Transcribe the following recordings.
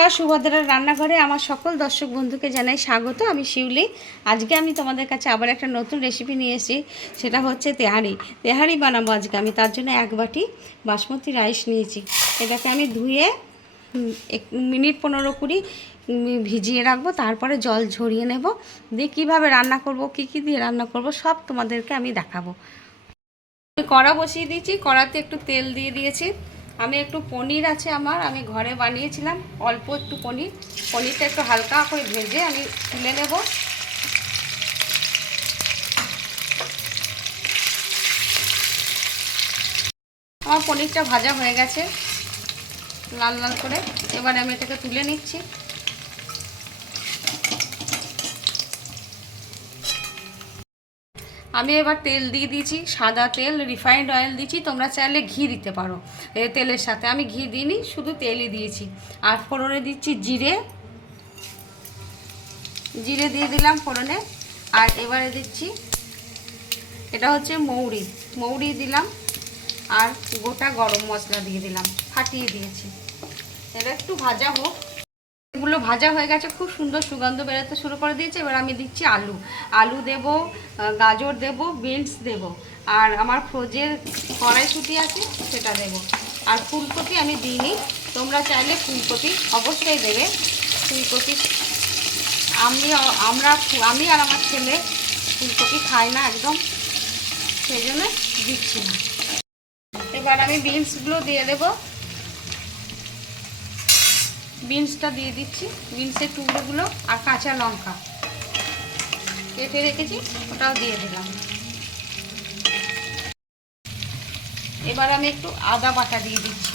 নমস্কার, সুভদ্রার রান্নাঘরে আমার সকল দর্শক বন্ধুকে জানাই স্বাগত। আমি শিউলি। আজকে আমি তোমাদের কাছে আবার একটা নতুন রেসিপি নিয়ে এসেছি। সেটা হচ্ছে তেহারি বানাবো আজকে আমি। তার জন্য 1 বাটি বাসমতি রাইস নিয়েছি। এটাকে আমি ধুয়ে মিনিট 15-20 ভিজিয়ে রাখবো, তারপরে জল ঝরিয়ে নেব। দিয়ে কীভাবে রান্না করব, কী দিয়ে রান্না করব সব তোমাদেরকে আমি দেখাবো। কড়া বসিয়ে দিয়েছি, কড়াতে একটু তেল দিয়ে দিয়েছি। আমি একটু পনির আছে আমার, আমি ঘরে বানিয়েছিলাম অল্প একটু পনিরটা একটু হালকা করে ভেজে আমি তুলে নেব। আমার পনিরটা ভাজা হয়ে গেছে লাল লাল করে। এবার আমি এটাকে তুলে নিচ্ছি। আমি এবার তেল দিয়ে দিয়েছি, সাদা তেল, রিফাইন্ড অয়েল দিয়েছি। তোমরা চাইলে ঘি দিতে পারো তেলের সাথে। আমি ঘি দিইনি, শুধু তেলই দিয়েছি। আর ফোড়নে দিচ্ছি জিরে দিয়ে দিলাম ফোড়নে। আর এবারে দিচ্ছি, এটা হচ্ছে মৌরি দিলাম। আর গোটা গরম মশলা দিয়ে দিলাম, ফাটিয়ে দিয়েছি। এটা একটু ভাজা হোক। এগুলো ভাজা হয়ে গেছে, খুব সুন্দর সুগন্ধ বেরোতে শুরু করে দিয়েছে। এবার আমি দিচ্ছি আলু দেব, গাজর দেব, বিনস দেব। আর আমার ফ্রোজেন কড়াইশুঁটি আছে সেটা দেব। আর ফুলকপি আমি দিইনি, তোমরা চাইলে ফুলকপি অবশ্যই দেবে। ফুলকপি আমি আর আমার ছেলে ফুলকপি খাই না একদম, সেই জন্য দিচ্ছি না। এবার আমি বিনসগুলো দিয়ে দেব। বিনসটা দিয়ে দিচ্ছি, বিনসের টুকরোগুলো আর কাঁচা লঙ্কা কেটে রেখেছি, ওটাও দিয়ে দিলাম। এবার আমি একটু আদা বাটা দিয়ে দিচ্ছি,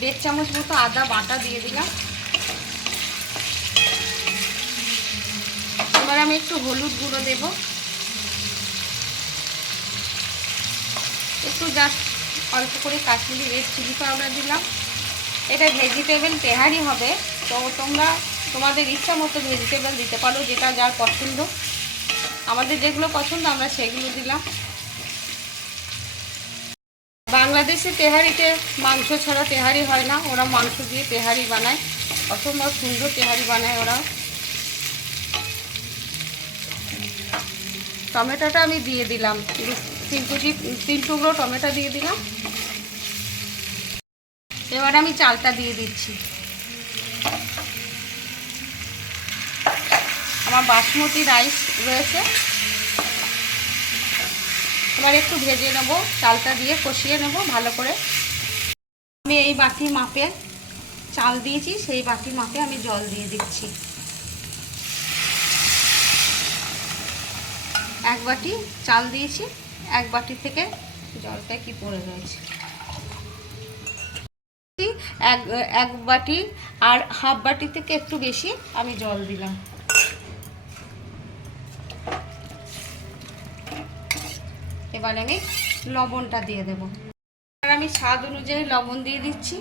1.5 চামচ মতো আদা বাটা দিয়ে দিলাম। এবার আমি একটু হলুদ গুঁড়ো দেব, একটু জাস্ট অল্প করে কাশ্মীরি রেড চিলি পাউডার দিলাম। এটা ভেজিটেবল তেহারি হবে, তো তোমরা তোমাদের ইচ্ছা মতো ভেজিটেবল দিতে পারো, যেটা যার পছন্দ। আমাদের যেগুলো পছন্দ আমরা সেগুলো দিলাম। বাংলাদেশে তেহারিতে মাংস ছাড়া তেহারি হয় না, ওরা মাংস দিয়ে তেহারি বানায়, অসম্ভব সুন্দর তেহারি বানায় ওরা। টমেটোটা আমি দিয়ে দিলাম, 3 টুকরো টমেটো দিয়ে দিলাম। এবার আমি চালটা দিয়ে দিচ্ছি। আমার বাসমতি রাইস রয়েছে। এবার একটু ভেজে নেব, চালটা দিয়ে কষিয়ে নেব ভালো করে। আমি এই বাটি মাপে চাল দিয়েছি, সেই বাটি মাপে আমি জল দিয়ে দিচ্ছি। 1 বাটি চাল দিয়েছি, 1 বাটি থেকে জলটা কি পড়ে রয়েছে, এক বাটি আর হাফ বাটি থেকে একটু বেশি আমি জল দিলাম। এবার আমি লবণটা দিয়ে দেব। আর আমি স্বাদ অনুযায়ী লবণ দিয়ে দিচ্ছি,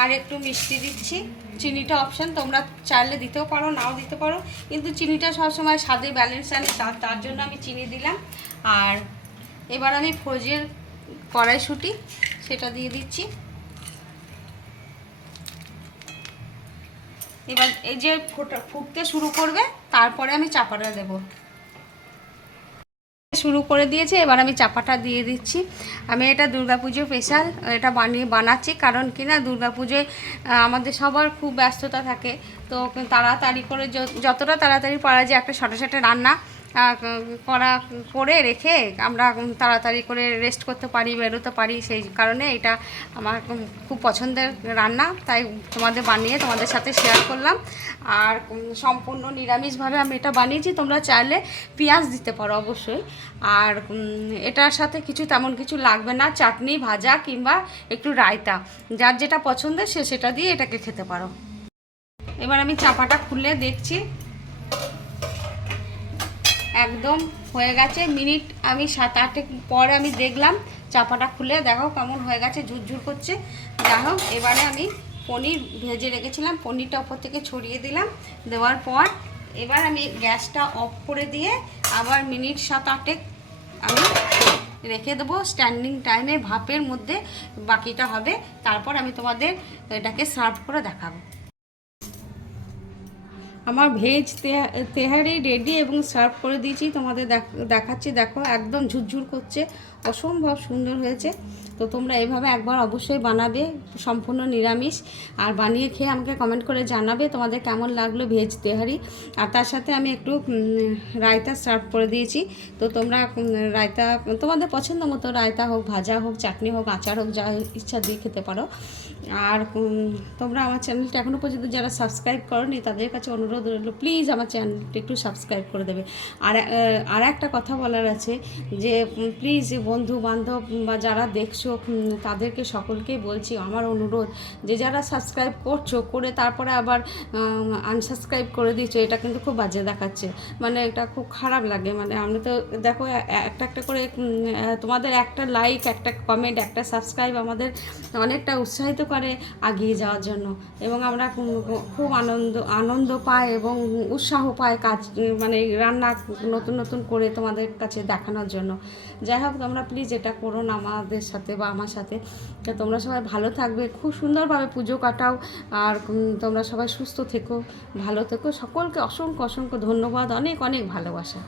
আর একটু মিষ্টি দিচ্ছি। চিনিটা অপশান, তোমরা চাইলে দিতেও পারো, নাও দিতে পারো, কিন্তু চিনিটা সবসময় স্বাদে ব্যালেন্স আনে, তার জন্য আমি চিনি দিলাম। আর এবার আমি ফ্রোজেন কড়াইশুঁটি সেটা দিয়ে দিচ্ছি। এবার এই যে ফুটতে শুরু করবে, তারপরে আমি চাপাটা দেব। শুরু করে দিয়েছে, এবার আমি চাপাটা দিয়ে দিচ্ছি। আমি এটা দুর্গাপুজো স্পেশাল এটা বানাচ্ছি, কারণ কি না দুর্গাপুজোয় আমাদের সবার খুব ব্যস্ততা থাকে, তো তাড়াতাড়ি করে যতটা তাড়াতাড়ি পারা যায় একটা শর্টে রান্না করে রেখে আমরা তাড়াতাড়ি করে রেস্ট করতে পারি, বেরোতে পারি। সেই কারণে এটা আমার খুব পছন্দের রান্না, তাই তোমাদের বানিয়ে তোমাদের সাথে শেয়ার করলাম। আর সম্পূর্ণ নিরামিষভাবে আমি এটা বানিয়েছি, তোমরা চাইলে পেঁয়াজ দিতে পারো অবশ্যই। আর এটার সাথে তেমন কিছু লাগবে না, চাটনি, ভাজা কিংবা একটু রায়তা, যার যেটা পছন্দের সেটা দিয়ে এটাকে খেতে পারো। এবার আমি চাপাটা খুলে দেখছি, একদম হয়ে গেছে। মিনিট আমি 7-8 পরে আমি দেখলাম, চাপাটা খুলে দেখো কেমন হয়ে গেছে, ঝুরঝুর করছে। যাই হোক, এবারে আমি পনির ভেজে রেখেছিলাম, পনিরটা ওপর থেকে ছড়িয়ে দিলাম। দেওয়ার পর এবার আমি গ্যাসটা অফ করে দিয়ে আবার মিনিট 7-8 আমি রেখে দেবো স্ট্যান্ডিং টাইমে ভাপের মধ্যে, বাকিটা হবে। তারপর আমি তোমাদের এটাকে সার্ভ করে দেখাবো। আমার ভেজ তেহারি রেডি এবং সার্ভ করে দিয়েছি, তোমাদের দেখাচ্ছি। দেখো একদম ঝুরঝুর করছে, অসম্ভব সুন্দর হয়েছে। তো তোমরা এভাবে একবার অবশ্যই বানাবে, সম্পূর্ণ নিরামিষ। আর বানিয়ে খেয়ে আমাকে কমেন্ট করে জানাবে তোমাদের কেমন লাগলো ভেজ তেহারি। আর তার সাথে আমি একটু রায়তা সার্ভ করে দিয়েছি। তো তোমরা রায়তা তোমাদের পছন্দ মতো, রায়তা হোক, ভাজা হোক, চাটনি হোক, আচার হোক, যা ইচ্ছা দিয়ে খেতে পারো। আর তোমরা আমার চ্যানেলটা এখনও পর্যন্ত যারা সাবস্ক্রাইব করোনি তাদের কাছে অনুরোধ রইল, প্লিজ আমার চ্যানেলটা একটু সাবস্ক্রাইব করে দেবে। আর একটা কথা বলার আছে যে প্লিজ বন্ধু বান্ধব বা যারা দেখছো তাদেরকে সকলকেই বলছি, আমার অনুরোধ যে যারা সাবস্ক্রাইব করছো করে তারপরে আবার আনসাবস্ক্রাইব করে দিচ্ছো, এটা কিন্তু খুব বাজে দেখাচ্ছে। মানে এটা খুব খারাপ লাগে। মানে আমি তো দেখো একটা একটা করে তোমাদের একটা লাইক, একটা কমেন্ট, একটা সাবস্ক্রাইব আমাদের অনেকটা উৎসাহিত করে এগিয়ে যাওয়ার জন্য, এবং আমরা খুব আনন্দ পাই এবং উৎসাহ পাই কাজ, মানে রান্না নতুন নতুন করে তোমাদের কাছে দেখানোর জন্য। যাই হোক, তোমরা প্লিজ এটা করো না আমাদের সাথে বা আমার সাথে। তো তোমরা সবাই ভালো থাকবে, খুব সুন্দরভাবে পুজো কাটাও। আর তোমরা সবাই সুস্থ থেকো, ভালো থেকো। সকলকে অসংখ্য অসংখ্য ধন্যবাদ, অনেক অনেক ভালোবাসা।